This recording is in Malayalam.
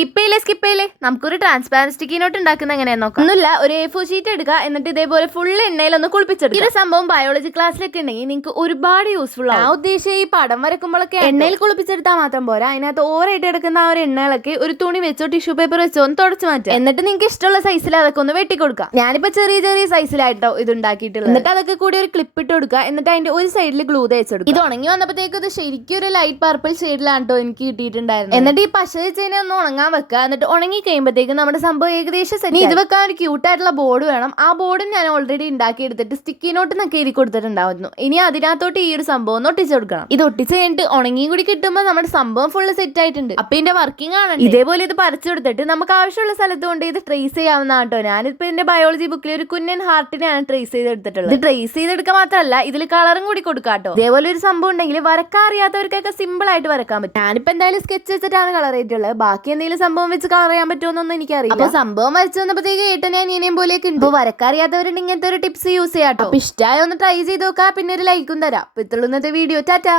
സ്കിപ്പയിലെ നമുക്കൊരു ട്രാൻസ്പാരന്റ് സ്റ്റിക്കി നോട്ട് ഉണ്ടാക്കുന്ന എങ്ങനെയാന്ന് നോക്കാം. ഒന്നുമില്ല, ഒരു A4 ഷീറ്റ് എടുക്കുക, എന്നിട്ട് ഇതേപോലെ ഫുൾ എണ്ണയിലൊന്ന് കുളിപ്പിച്ചെടുക്കുക. ഈ സംഭവം ബയോളജി ക്ലാസ്സിലൊക്കെ ഉണ്ടെങ്കിൽ നിങ്ങൾക്ക് ഒരുപാട് യൂസ്ഫുൾ ആവും. ഞാൻ ഉദ്ദേശിച്ച ഈ പടം വരക്കുമ്പോഴൊക്കെ എണ്ണയിൽ കുളിപ്പിച്ചെടുത്താൽ മാത്രം പോരാ, അതിനകത്ത് ഓവറായിട്ട് എടുക്കുന്ന ആ ഒരു എണ്ണകളൊക്കെ ഒരു തുണി വെച്ചോ ടിഷ്യൂ പേപ്പർ വെച്ചോ ഒന്ന് തുടച്ചു മാറ്റുക. എന്നിട്ട് നിങ്ങൾക്ക് ഇഷ്ടമുള്ള സൈസിൽ അതൊക്കെ ഒന്ന് വെട്ടിക്കൊടുക്കാം. ഞാനിപ്പോ ചെറിയ സൈസിലായിട്ടോ ഇത് ഉണ്ടാക്കിയിട്ടുള്ളത്. എന്നിട്ട് അതൊക്കെ കൂടി ഒരു ക്ലിപ്പ് ഇട്ട് കൊടുക്കുക. എന്നിട്ട് അതിന്റെ ഒരു സൈഡിൽ ഗ്ലൂ തേച്ചെടുക്കുക. ഇത് ഉണങ്ങി വന്നപ്പോഴത്തേക്ക് ഇത് ശരിക്കും ഒരു ലൈറ്റ് പർപ്പിൾ ഷെയ്ഡിലാണ് കേട്ടോ എനിക്ക് കിട്ടിയിട്ടുണ്ടായിരുന്നു. എന്നിട്ട് ഈ പശ വെച്ചതിനെ ഒന്ന് ഉണങ്ങാൻ വെക്കുക. എന്നിട്ട് ഉണങ്ങി കഴിയുമ്പോഴത്തേക്ക് നമ്മുടെ സംഭവം ഏകദേശം സെറ്റ്. ഇത് വെക്കാൻ ഒരു ക്യൂട്ടായിട്ടുള്ള ബോർഡ് വേണം. ആ ബോർഡും ഞാൻ ഓൾറെഡി ഉണ്ടാക്കി എടുത്തിട്ട് സ്റ്റിക്കി നോട്ട് എന്നൊക്കെ എഴുതി കൊടുത്തിട്ടുണ്ടായിരുന്നു. ഇനി അതിനകത്തോട്ട് ഈ ഒരു സംഭവം ഒന്ന് ഒട്ടിച്ചു കൊടുക്കണം. ഇത് ഒട്ടിച്ച് കഴിഞ്ഞിട്ട് ഉണങ്ങിയും കൂടി കിട്ടുമ്പോൾ നമ്മുടെ സംഭവം ഫുള്ള് സെറ്റ് ആയിട്ടുണ്ട്. അപ്പൊ ഇതിന്റെ വർക്കിംഗ് ആണ്. ഇതേപോലെ ഇത് പറിച്ചു കൊടുത്തിട്ട് നമുക്ക് ആവശ്യമുള്ള സ്ഥലത്ത് കൊണ്ട് ഇത് ട്രേസ് ചെയ്യാവുന്ന കേട്ടോ. ഞാനിപ്പോ എന്റെ ബയോളജി ബുക്കിൽ ഒരു കുഞ്ഞൻ ഹാർട്ടിനെയാണ് ട്രേസ് ചെയ്തെടുത്തിട്ടുള്ളത്. ഇത് ട്രേസ് ചെയ്തെടുക്കാൻ മാത്രമല്ല ഇതിൽ കളറും കൂടി കൊടുക്കാട്ടോ. ഇതേപോലെ ഒരു സംഭവം ഉണ്ടെങ്കിൽ വരക്കാൻ അറിയാത്തവർക്കൊക്കെ സിമ്പിൾ ആയിട്ട് വരക്കാൻ പറ്റും. ഞാനിപ്പോ എന്തായാലും സ്കെച്ച് വെച്ചിട്ടാണ് കളർ ചെയ്തിട്ടുള്ളത്. ബാക്കി എന്തെങ്കിലും സംഭവം വെച്ച് കളർ ചെയ്യാൻ പറ്റുമെന്നൊന്നും എനിക്കറിയില്ല. അപ്പൊ സംഭവം വരച്ചു വന്നപ്പോഴത്തേക്ക് ഏട്ടനെ അനിയനെയും പോലെയൊക്കെ ഉണ്ട്. വരക്കറിയാത്തവരുണ്ട് ഇങ്ങനത്തെ ഒരു ടിപ്സ് യൂസ് ചെയ്യാട്ടോ. ഇഷ്ടമായ ഒന്ന് ട്രൈ ചെയ്ത് നോക്കാം. പിന്നെ ഒരു ലൈക്കും തരാം. ഇപ്പൊ ഇത്രയുള്ള ഇന്നത്തെ വീഡിയോ. ടാറ്റാ.